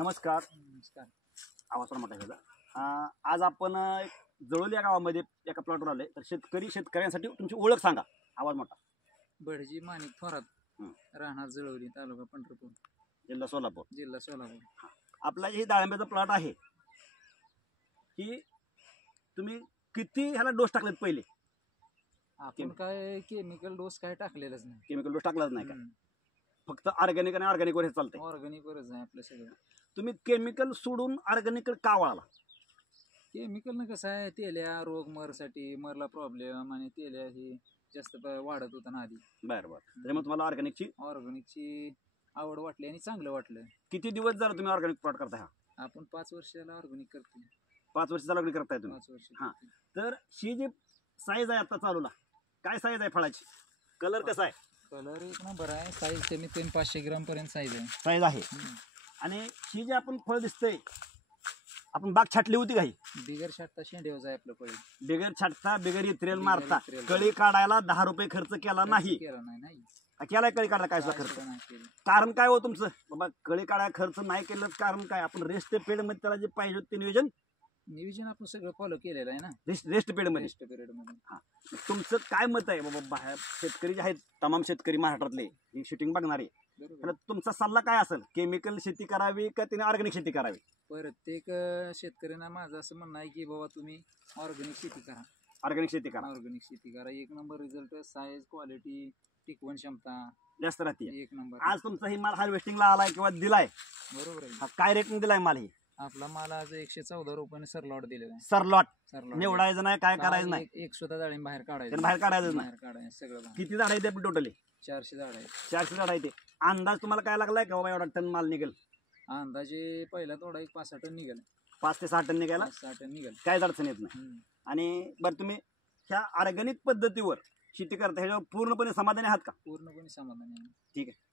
नमस्कार. नमस्कार. आवाज थोडा मोठा घ्यायचा. आज आपण जळोली या गावामध्ये एका प्लॉटवर आले. तर शेतकऱ्यांसाठी तुमची ओळख सांगा. आवाज मोठा. बडजी माणिक थोरात, राहणार जळवली, तालुका पंढरपूर, जिल्हा सोलापूर. जिल्हा सोलापूर. आपला हे डाळिंबाचा प्लॉट आहे की तुम्ही किती ह्याला डोस टाकलेत पहिले? आपण काय केमिकल डोस काय टाकलेलंच नाही. केमिकल डोस टाकलाच नाही का? फक्त ऑर्गॅनिक आणि ऑर्गॅनिक वर हे चालतंय. ऑर्गॅनिक वरच आहे आपलं सगळं. तुम्ही केमिकल सोडून ऑर्गॅनिक का वळाला? केमिकल न कसं आहे, तेल्या रोग मरसाठी मरला प्रॉब्लेम, आणि तेल्या ही जास्त वाढत होता ना आधी. बरं बरं. त्याच्यामुळे तुम्हाला ऑर्गॅनिकची आवड वाटली आणि चांगलं वाटलं. किती दिवस झालं तुम्ही ऑर्गॅनिक प्लॉट करताय? आपण 5 वर्षाला ऑर्गॅनिक करतो. 5 वर्ष ऑर्गॅनिक करताय तुम्ही? 5 वर्ष. हां. तर ही जी साईज आहे आता चालूला, काय साईज आहे फळाची? कलर कसा आहे? कलर एक नंबर आहे. साईज कमीत कमी 500 ग्राम पर्यंत साईज आहे. साईज आहे. आणि ही जी आपण फळ दिसतंय, आपण बाग छाटली होती काही? बिगर छाटता शेंडेवच आहे आपलं फळ. बिगर छाटता, बिगर इत्रेल मारता, इत्रेल कळी काढायला 10 रुपये खर्च केला नाही? केला नाही. केलाय कळी काढायला काय सुद्धा खर्च? कारण काय हो तुमचं? बाबा कळी काढायला खर्च नाही केलं कारण काय? आपण रेस्ट पिरियड मध्ये त्याला जे पाहिजे होते नियोजन आपण सगळं फॉलो केलेलं आहे ना. रेस्ट पिरियड मध्ये. हा, तुमचं काय मत आहे बाबा? बाहेर शेतकरी जे आहेत, तमाम शेतकरी महाराष्ट्रातले ही शूटिंग बघणारे, तर तुमचा सल्ला काय असेल? केमिकल शेती करावी का तिने ऑर्गॅनिक शेती करावी? प्रत्येक शेतकऱ्यांना माझं असं म्हणणं आहे की बाबा तुम्ही ऑर्गॅनिक शेती करा. ऑर्गॅनिक शेती करा. ऑर्गॅनिक शेती करा. एक नंबर रिझल्ट, साईज, क्वालिटी, टिकवण क्षमता जास्त राहते. एक नंबर. आज तुमचा ही माल हार्वेस्टिंगला आलाय किंवा दिलाय, बरोबर आहे. काय रेटने दिलाय माल? ही आपला माल आज 114 रुपयाने सरलॉट दिलेला आहे. सरलॉट. सरलॉट निवडायचं नाही, काय करायचं नाही, एक सुद्धा डाळिंब बाहेर काढायचं. बाहेर काढायचं नाही. बाहेर काढायचं सगळं. किती झाड आहे ते टोटली? 400 झाड आहे. 400 झाड आहे ते. अंदाज तुम्हाला काय लागलाय का बाबा एवढा टन माल निघेल? अंदाजे पहिला तोडा एक 5-6 टन निघेल. 5 ते 6 टन निघायला 6 टन निघेल. काहीच अडचण येत नाही. आणि बरं, तुम्ही ह्या ऑर्गॅनिक पद्धतीवर शेती करता, ह्याच्यावर पूर्णपणे समाधानी आहात का? पूर्णपणे समाधानी आहे. ठीक आहे.